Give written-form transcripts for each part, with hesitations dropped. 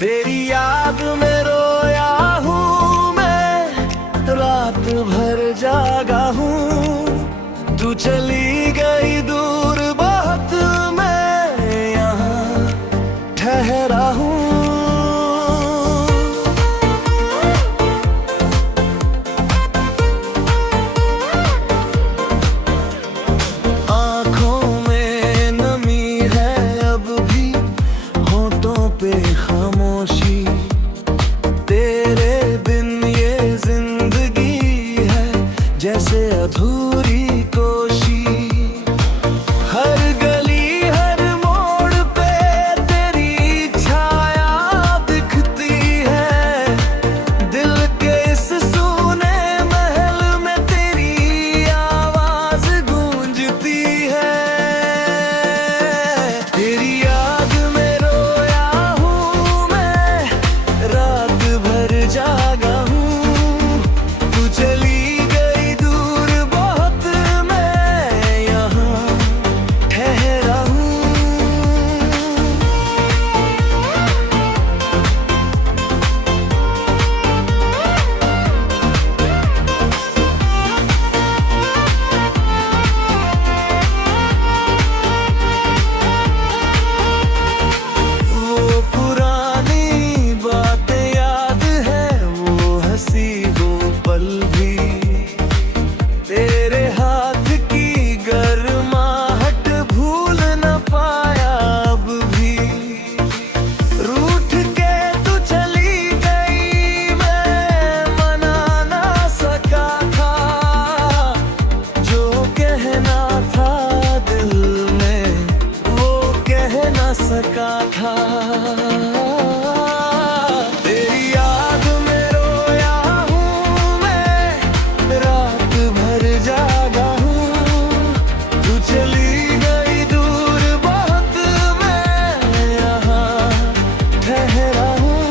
तेरी याद में रोया हूँ मैं, रात भर जागा हूँ। तू चली गई दूर बहुत, मैं यहाँ ठहरा हूँ। आँखों में नमी है अब भी, होठों पे खामोशी। तेरे बिन ये जिंदगी है जैसे अधूरी कोशी। हर गली हर मोड़ पे तेरी छाया दिखती है। दिल के इस सूने महल में तेरी आवाज गूंजती है। तेरी याद में रोया हूँ मैं, रात भर जागा हूँ। तू चली गई दूर बहुत, मैं यहाँ ठहरा हूँ। वो पुरानी बातें याद है, वो हंसी वो पल भी। तेरे हाथ की गर्माहट भूल न पाया अब भी। रूठ के तू चली गई, मैं मना ना सका था। जो कहना था दिल में, वो कह ना सका था। तेरी याद में रोया हूँ मैं, रात भर जागा हूँ। तू चली गई दूर बहुत, मैं यहाँ ठहरा हूँ।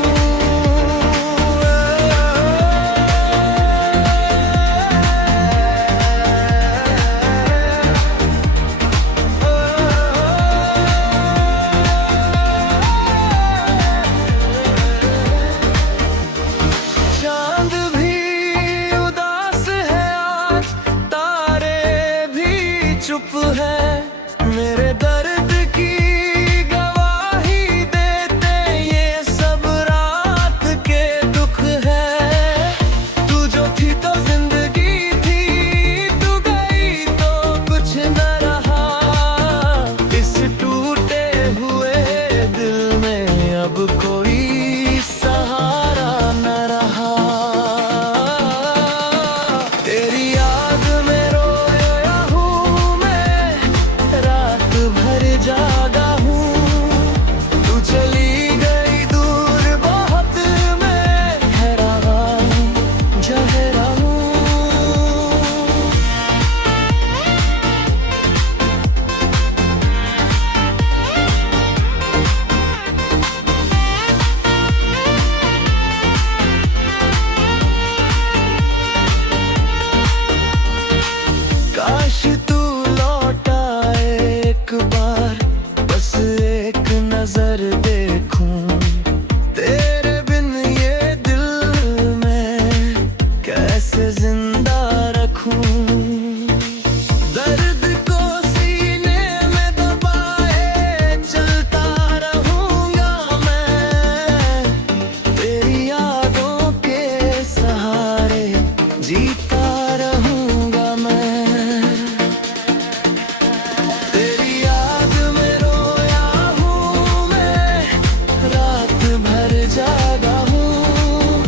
चांद भी उदास है आज, तारे भी चुप है। मेरे दर्द की गवाही देते ये सब रात के दुख है। तू जो थी तो जिंदगी थी, तू गई तो कुछ न रहा। इस टूटे हुए दिल में अब कोई सहारा न रहा। तेरी याद में रोया हूँ मैं, रात भर जागा हूँ। तू चली गई दूर बहुत, मैं ठहरा हूँ। काश तू लौट आए एक बार, बस एक नजर देखूं। तेरे बिन ये दिल मैं कैसे जिंदा रखूं। दर्द को सीने में दबाए चलता रहूंगा मैं। तेरी यादों के सहारे जीता रहूंगा मैं। तेरी याद में रोया हूँ मैं, रात भर जागा हूँ।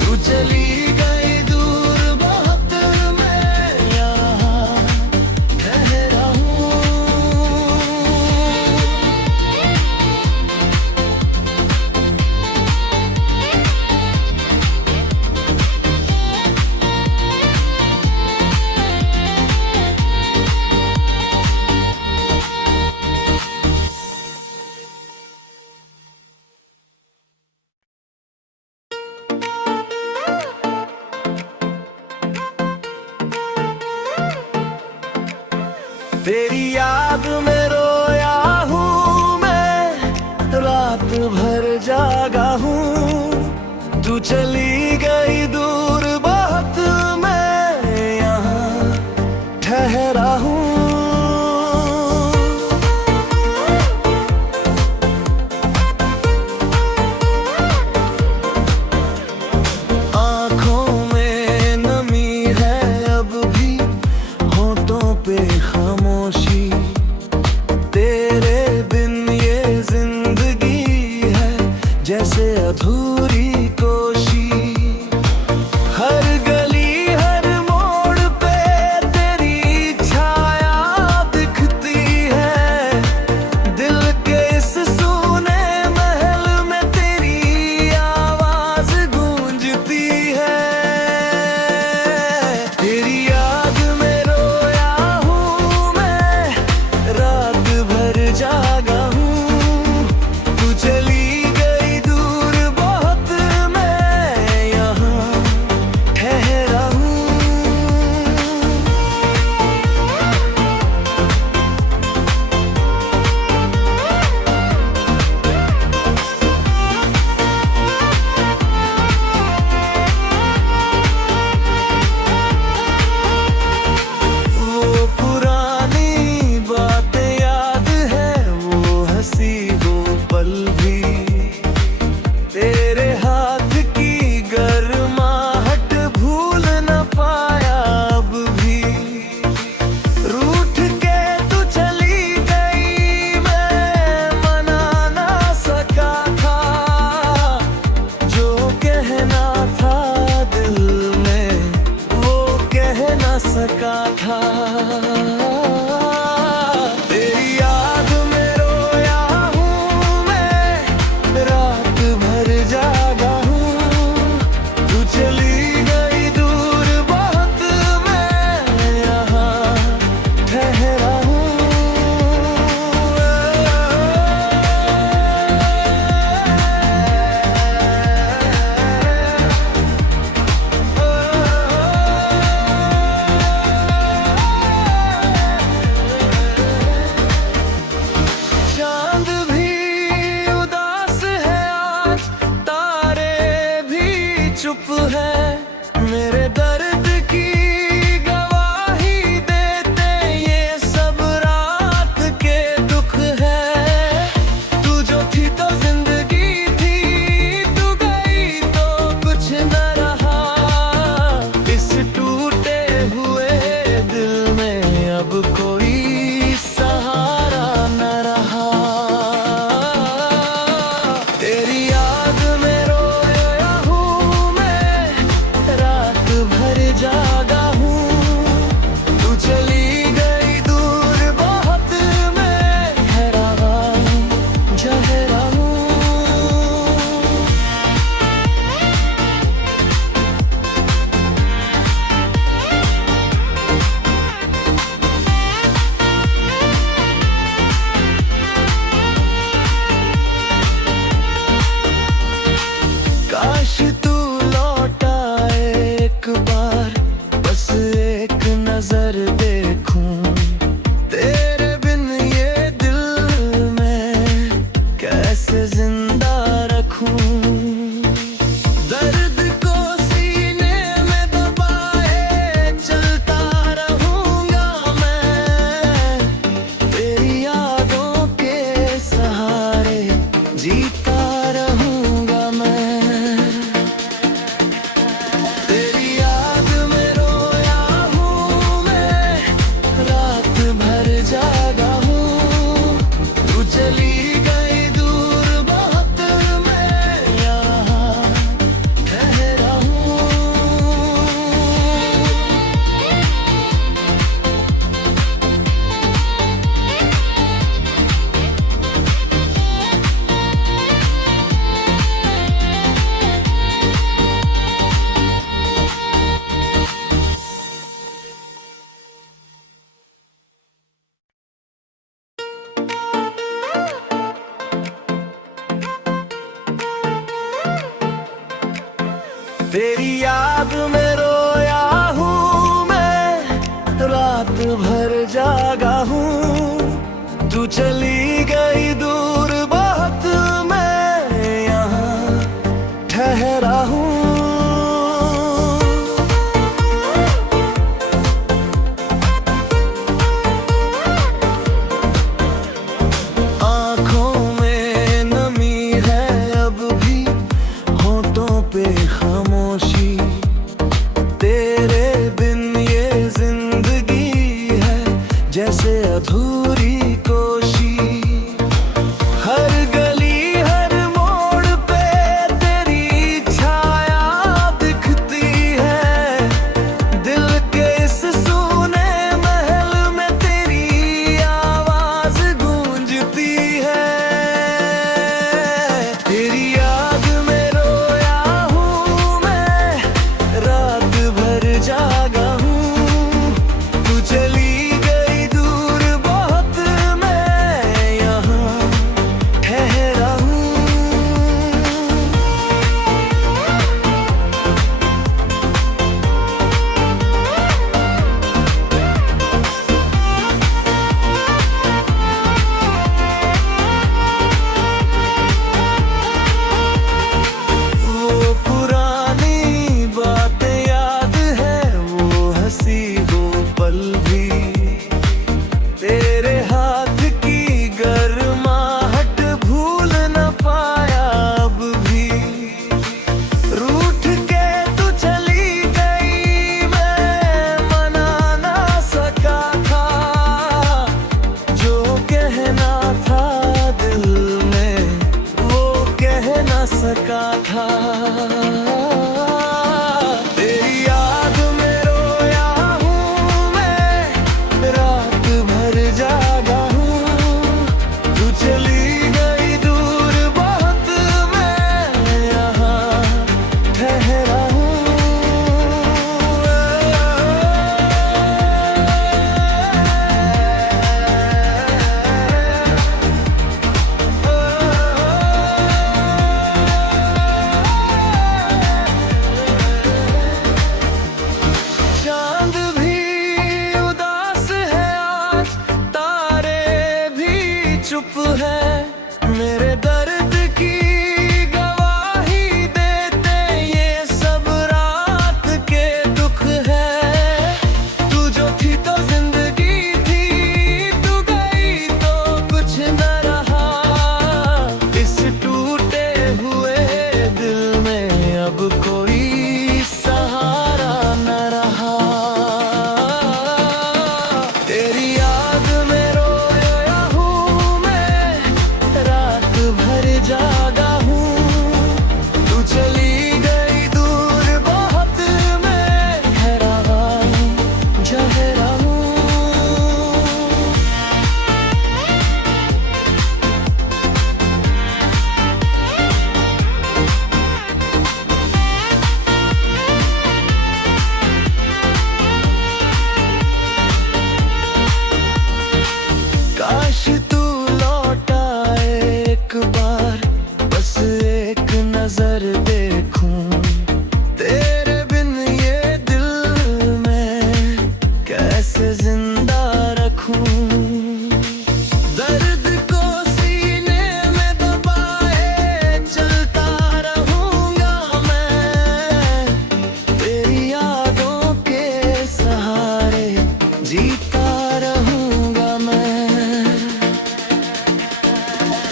तू चली गई दूर बहुत, मैं यहाँ ठहरा हूँ। तेरी याद में रोया हूँ मैं, रात भर जागा हूँ। चली गई दूर बहुत, मैं यहाँ ठहरा हूँ। आँखों में नमी है अब भी, होठों पे खामोशी, तेरे बिन ये जिंदगी है जैसे अधूरी कोशी। हर गली हर मोड़ पे तेरी छाया दिखती है, दिल के इस सूने महल में तेरी आवाज गूंजती है। तेरी याद में रोया हूँ मैं, रात भर जागा हूँ। तू चली गई दूर बहुत, मैं यहाँ ठहरा हूँ। वो पुरानी बातें याद है, वो हंसी वो पल भी, तेरे हाथ की गर्माहट भूल न पाया अब भी। रूठ के तू चली गई, मैं मना ना सका था, जो कहना था दिल में वो कह ना सका था। तेरी याद में रोया हूँ मैं, रात भर जागा हूँ। तू चली गई दूर बहुत, मैं यहाँ ठहरा हूँ। चांद भी उदास है आज, तारे भी चुप है, मेरे दर्द की गवाही देते ये सब रात के दुख है। तू जो थी तो जिंदगी थी, तू गई तो कुछ न रहा। इस टूटे हुए दिल में अब कोई सहारा न रहा। तेरी याद में रोया हूँ मैं, रात भर जागा हूँ। तू चली गई दूर बहुत, मैं ठहरा हूँ। काश तू लौटा एक बार, बस एक नजर देखूं। तेरे बिन ये दिल मैं कैसे जिंदा रखूं। दर्द को सीने में दबाए चलता रहूंगा मैं, तेरी यादों के सहारे जीता रहूंगा मैं। तेरी याद में रोया हूँ मैं, रात भर जागा हूँ। तू चली गई दूर बहुत, मैं यहाँ ठहरा हूँ। तेरी याद में रोया हूँ मैं, रात भर जागा हूँ। तू चली गई दूर बहुत, मैं यहाँ ठहरा हूँ। तू लौट आए एक बार, बस एक नजर देखूं। तेरे बिन ये दिल मैं कैसे जिंदा रखूं। दर्द को सीने में दबाए चलता रहूंगा मैं, तेरी यादों के सहारे जीता रहूंगा मैं।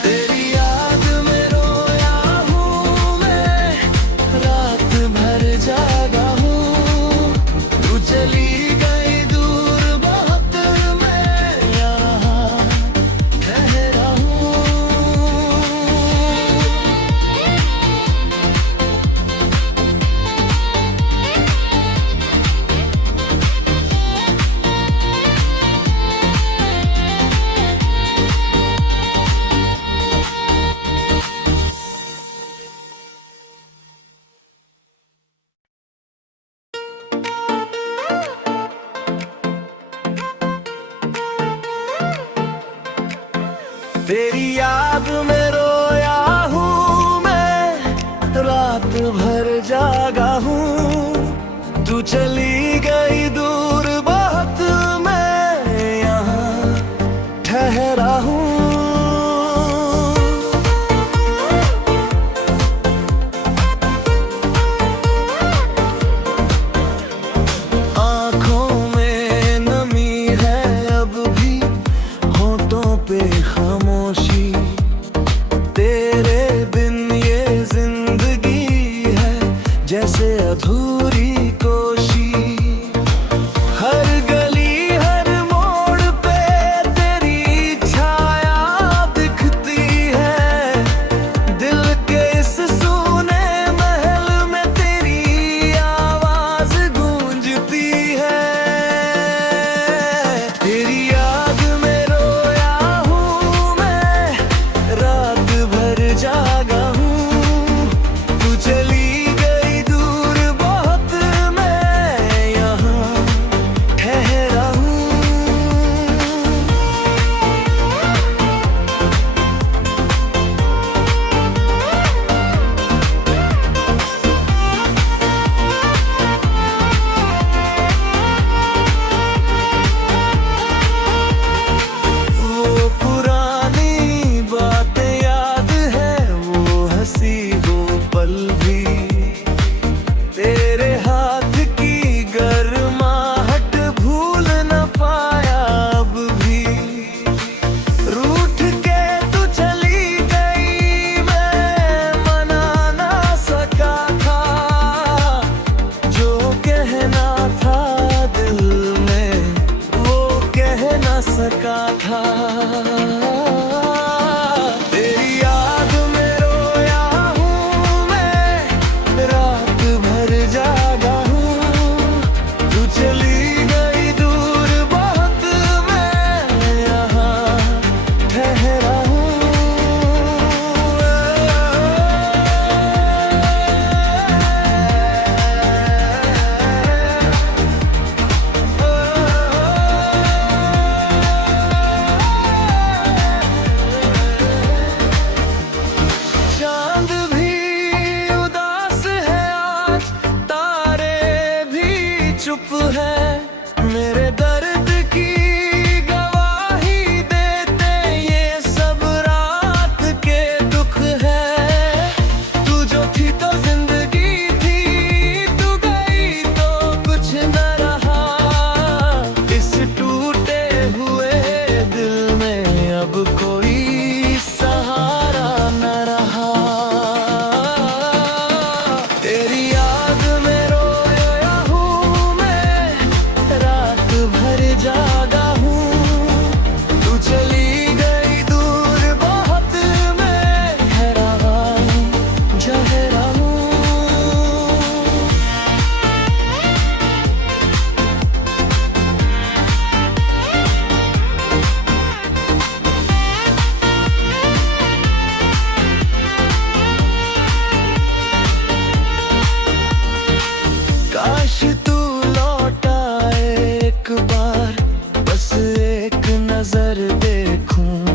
तेरी याद में रोया हूँ मैं, रात भर जागा हूँ। तू चली गई दूर बहुत, मैं यहाँ ठहरा हूँ। तेरी याद में रोया हूँ मैं, रात भर जागा हूँ। तू चली गई दूर बहुत, मैं यहाँ ठहरा हूँ। आँखों में नमी है अब भी, होठों पे खामोशी। तेरे बिन ये जिंदगी है जैसे अधूरी कोशी। हर गली हर मोड़ पे तेरी छाया दिखती है। दिल के इस सूने महल में तेरी आवाज गूंजती है। तेरी याद में रोया हूँ मैं, रात भर जागा हूँ। तू चली गई दूर बहुत, मैं यहाँ ठहरा हूँ। वो पुरानी बातें याद है, वो हंसी वो पल भी। तेरे हाथ की गर्माहट भूल न पाया अब भी। रूठ के तू चली गई, मैं मना ना सका था। जो कहना था दिल में, वो कह ना सका था। तेरी याद में रोया हूँ मैं, रात भर जागा हूँ। तू चली गई दूर बहुत, मैं यहाँ ठहरा हूँ। चांद भी उदास है आज, तारे भी चुप है। मेरे दर्द की गवाही देते ये सब रात के दुख है। तू जो थी तो जिंदगी थी, तू गई तो कुछ न रहा। इस टूटे हुए दिल में अब कोई सहारा न रहा। तेरी याद में रोया हूँ मैं, रात भर जागा हूँ। तू चली गई दूर बहुत, मैं ठहरा जहरा हूँ। काश तू लौट आए एक बार, बस एक नजर देखूं।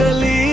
चली